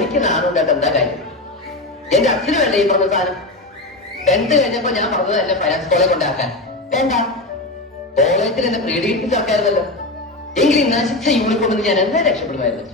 എനിക്ക് നാടുണ്ടായിട്ട് എന്താ കാര്യം? എന്റെ അച്ഛനുമല്ലേ ഈ പറഞ്ഞ സാധനം. 10th കഴിഞ്ഞപ്പോ ഞാൻ പറഞ്ഞതല്ലേ ഫൈനാൻസ് കോളേജ് കൊണ്ടാക്കാൻ. വേണ്ട, കോളേജിൽ എന്നെ പ്രീഡിപ്പിച്ച ആൾക്കാരുന്നല്ലോ. എങ്കിലും നശിച്ച യൂണിഫോമിൽ ഞാൻ എന്താ രക്ഷപ്പെടുമായിരുന്നു.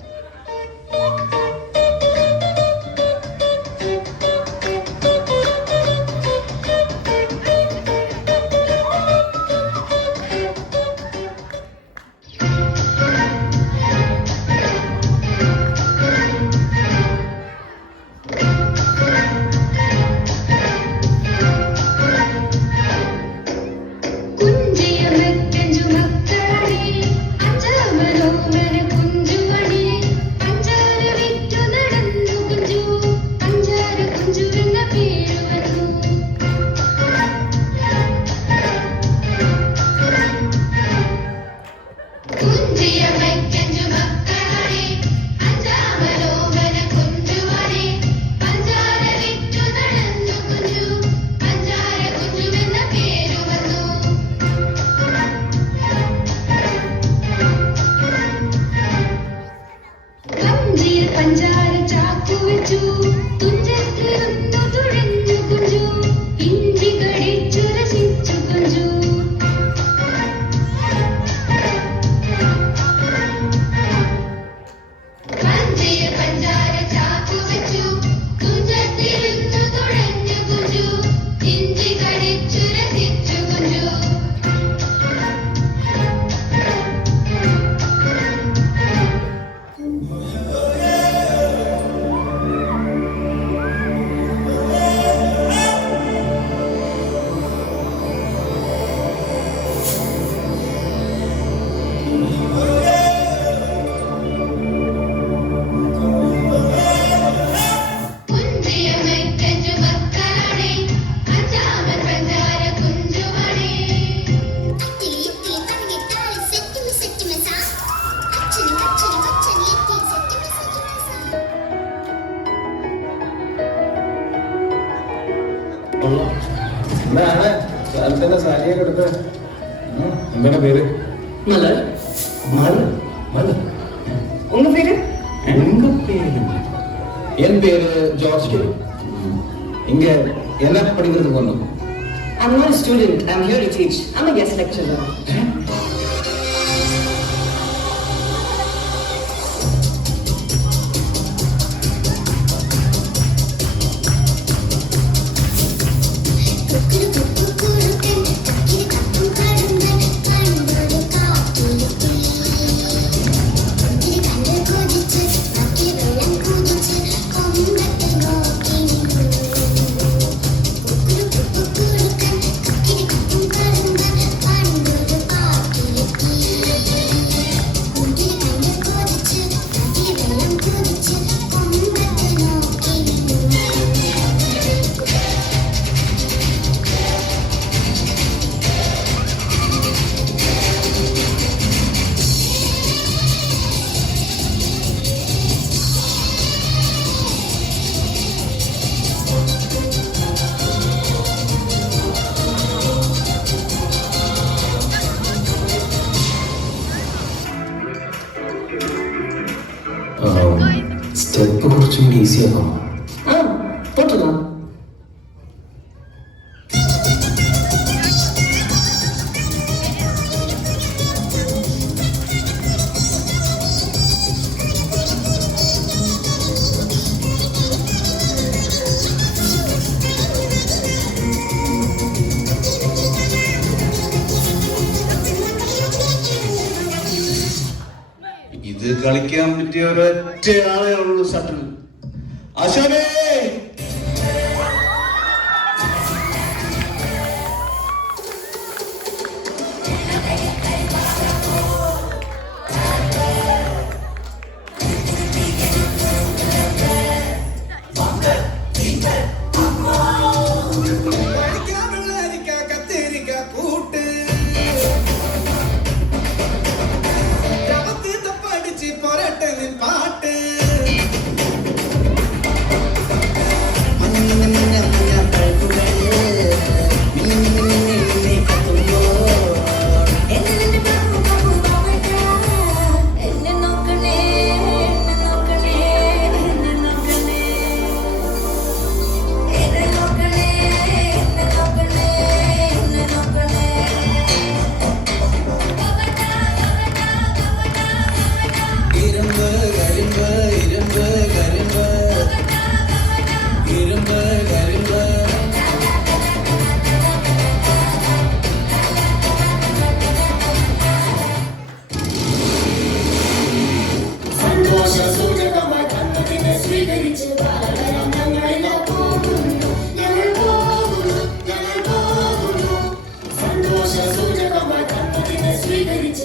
എന്താണ് പേര്? ഉங்க பேரு? என் பேரு ஜார்ஜ். இங்க என்ன படிக்கிறதுக்கு வந்தோம்? I'm not a student. I'm here to teach. I'm a guest lecturer. Step കുറച്ചും കൂടി ഈസിയാണോ? போட்டுடலாம். ഇത് കളിക്കാൻ പറ്റിയ ഒരൊറ്റ ആളേ ഉള്ളൂ ഷട്ടിൽ. അശോകേ, സന്തോഷ സൂചകമായി കണ്ണതിനെ സ്വീകരിച്ച്